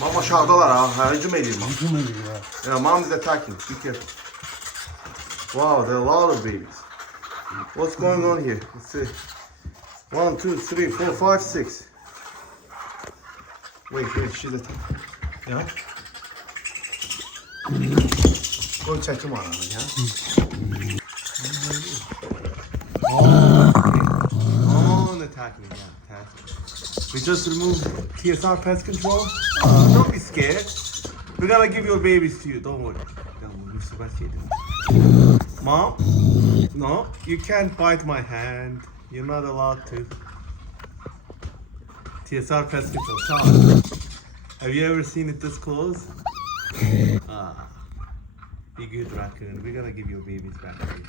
Mom aşağıdalar ha. Hücum ediyor. Hücum ediyor ya. Yeah, mom is attacking. Be careful. Wow, there are a lot of babies. What's going on here? Let's see. 1, 2, 3, 4, 5, 6. Wait, she's attacking. Yeah. Go check him out, yeah. On attacking, yeah, attacking. We just removed TSR pest control. Don't be scared. We're gonna give your babies to you. Don't worry. Mr. Mom, no, you can't bite my hand. You're not allowed to. TSR pest control. Ciao. Have you ever seen it this close? Be good, raccoon. We're gonna give your babies back to you.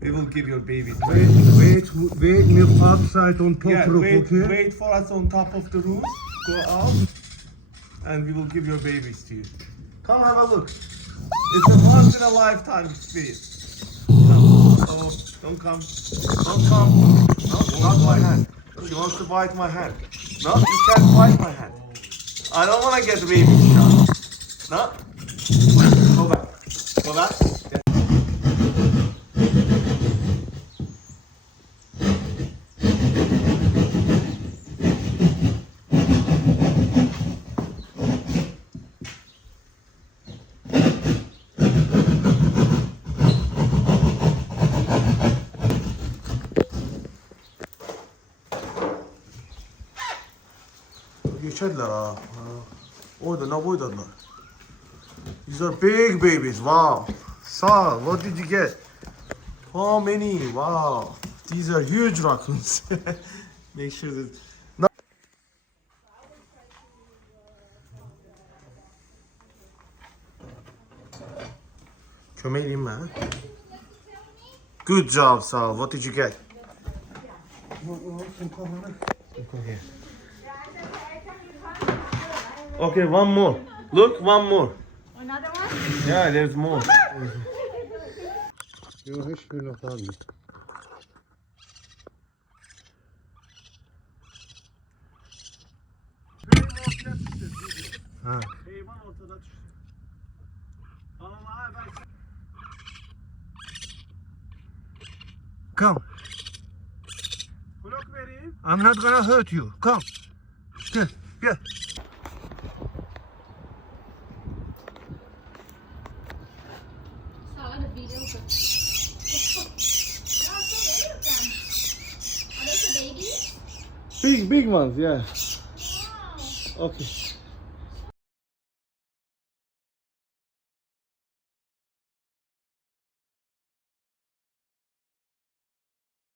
We will give your babies back. Wait me outside on top roof, okay? Wait for us on top of the roof. Go out, and we will give your babies to you. Come have a look. It's a once in a lifetime experience. Oh, don't come. Don't come. No, not my hand. She wants to bite my hand. No, you can't bite my hand. I don't want to get the baby shot. No. Go back. Go back. Geçerler ha. Orada ne boydalar? These are big babies. Wow. Sal, what did you get? How many? Wow. These are huge raccoons. Make sure that. Kömeğim ha. Good job, Sal. What did you get? Okay. Okay, one more. Look, one more. Another one? Yeah, there's more. Yok hiçbirine kalmıyor. Ha. Hayvan ortada düştü. Come. Blok vereyim. I'm not gonna hurt you. Come. Gel, gel. Saw the video. Are those the babies? Big ones, yeah. Wow. Okay.